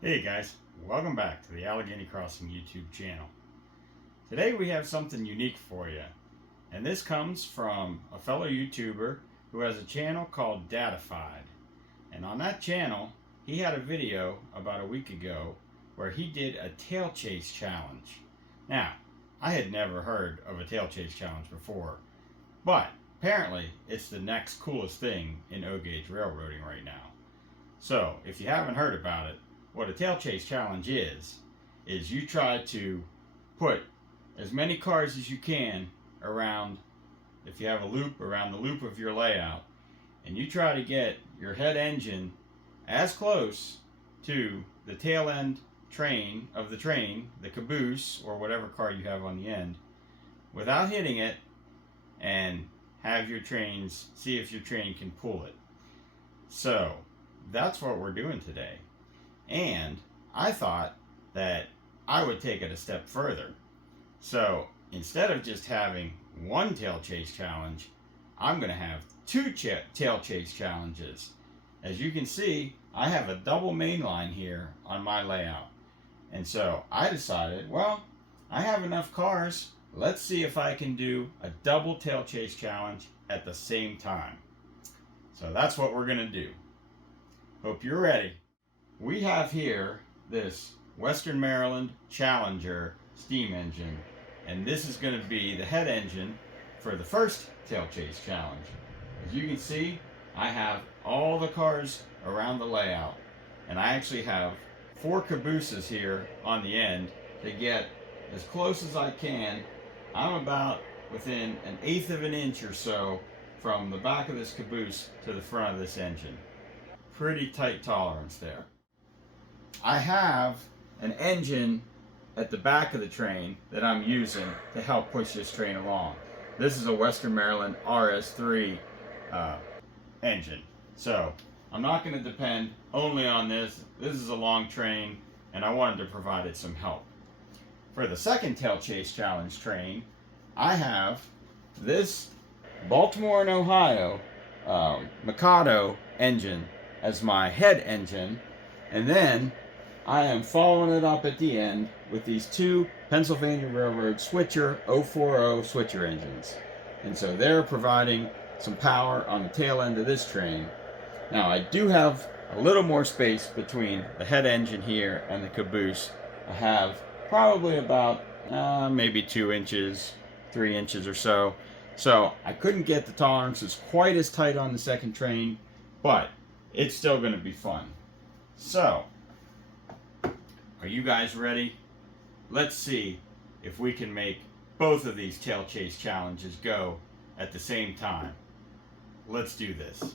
Hey guys, welcome back to the Allegheny Crossing YouTube channel. Today we have something unique for you, and this comes from a fellow YouTuber who has a channel called Datafied. And on that channel, he had a video about a week ago where he did a tail chase challenge. Now, I had never heard of a tail chase challenge before, but apparently it's the next coolest thing in O-gauge railroading right now. So, if you haven't heard about it, what a tail chase challenge is you try to put as many cars as you can around, if you have a loop, around the loop of your layout, and you try to get your head engine as close to the tail end train of the train, the caboose, or whatever car you have on the end, without hitting it, and have your trains, see if your train can pull it. So, that's what we're doing today. And I thought that I would take it a step further. So instead of just having one tail chase challenge, I'm going to have two tail chase challenges. As you can see, I have a double main line here on my layout. And so I decided, well, I have enough cars. Let's see if I can do a double tail chase challenge at the same time. So that's what we're going to do. Hope you're ready. We have here this Western Maryland Challenger steam engine, and this is going to be the head engine for the first tail chase challenge. As you can see, I have all the cars around the layout, and I actually have 4 cabooses here on the end to get as close as I can. I'm about within 1/8 of an inch or so from the back of this caboose to the front of this engine. Pretty tight tolerance there. I have an engine at the back of the train that I'm using to help push this train along. This is a Western Maryland RS3 engine. So I'm not going to depend only on this. This is a long train, and I wanted to provide it some help. For the second tail chase challenge train, I have this Baltimore and Ohio Mikado engine as my head engine, and then I am following it up at the end with these 2 Pennsylvania Railroad Switcher 040 switcher engines. And so they're providing some power on the tail end of this train. Now I do have a little more space between the head engine here and the caboose. I have probably about maybe 2 inches, 3 inches or so. So I couldn't get the tolerances quite as tight on the second train, but it's still going to be fun. So, are you guys ready? Let's see if we can make both of these tail chase challenges go at the same time. Let's do this.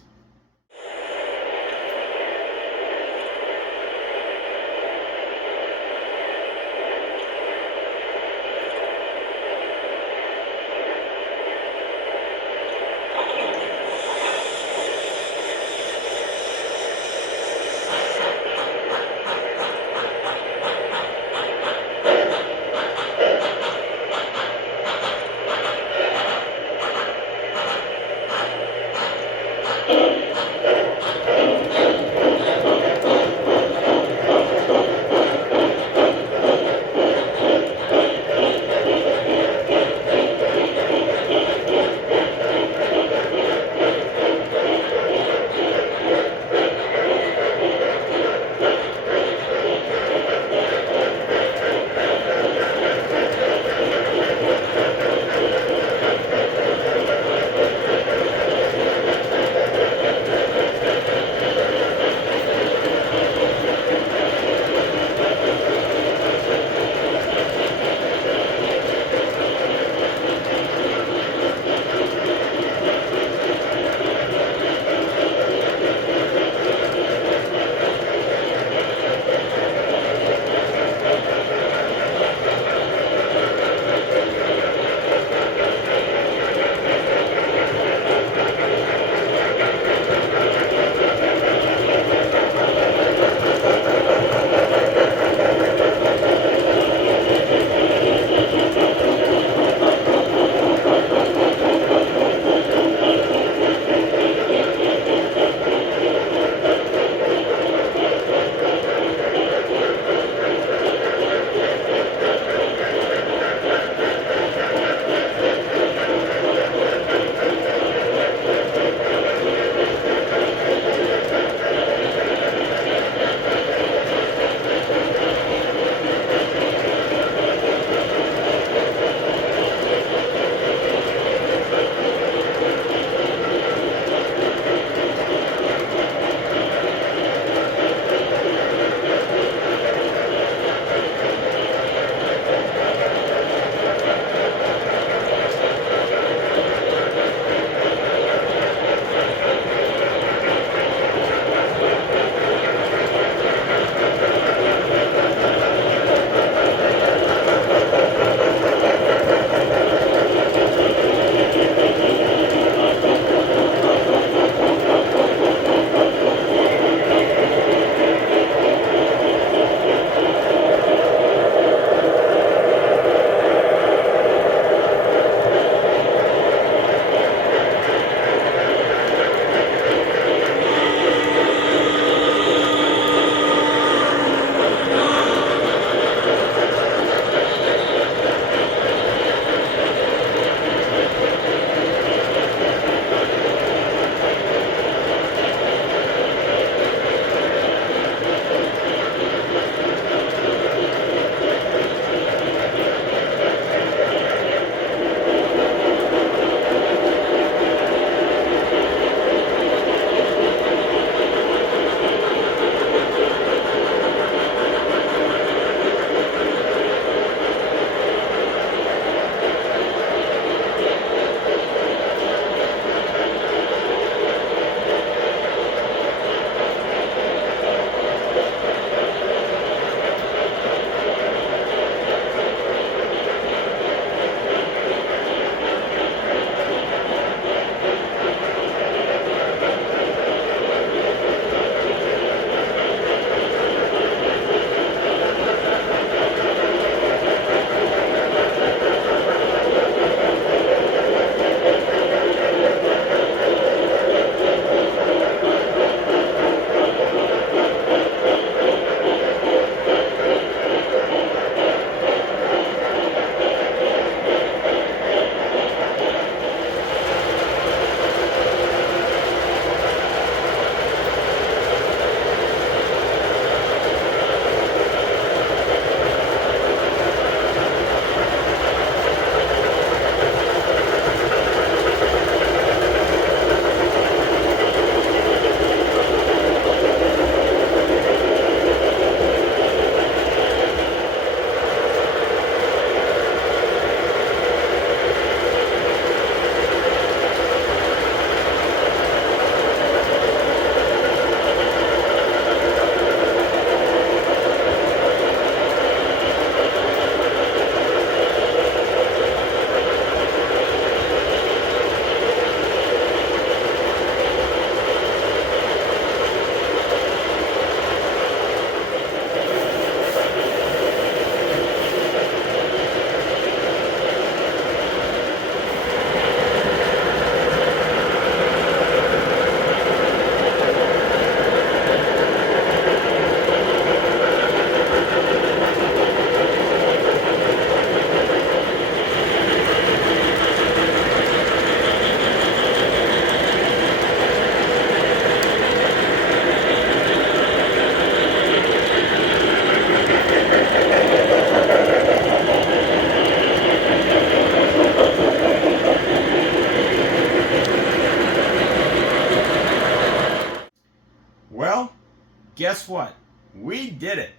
guess what? We did it.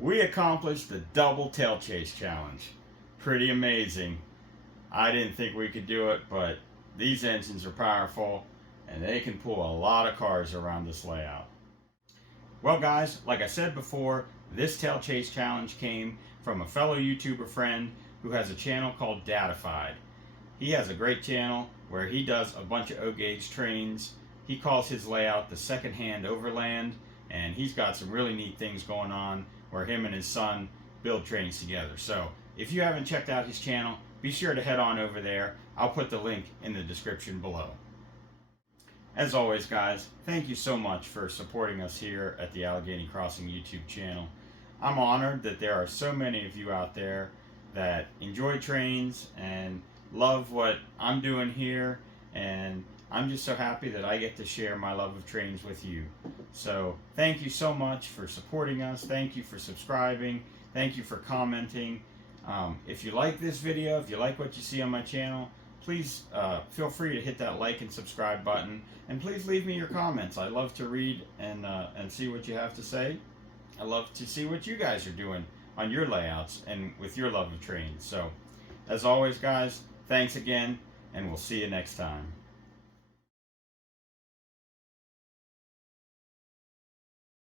We accomplished the double tail chase challenge. Pretty amazing. I didn't think we could do it, but these engines are powerful and they can pull a lot of cars around this layout. Well guys, like I said before, this tail chase challenge came from a fellow YouTuber friend who has a channel called Datified. He has a great channel where he does a bunch of O-gauge trains. He calls his layout the second-hand overland, and he's got some really neat things going on where him and his son build trains together. So if you haven't checked out his channel, be sure to head on over there. I'll put the link in the description below. As always guys, thank you so much for supporting us here at the Allegheny Crossing YouTube channel. I'm honored that there are so many of you out there that enjoy trains and love what I'm doing here, and I'm just so happy that I get to share my love of trains with you. So thank you so much for supporting us. Thank you for subscribing. Thank you for commenting. If you like this video, if you like what you see on my channel, please feel free to hit that like and subscribe button, and please leave me your comments. I love to read and see what you have to say. I love to see what you guys are doing on your layouts and with your love of trains. So as always guys, thanks again, and we'll see you next time.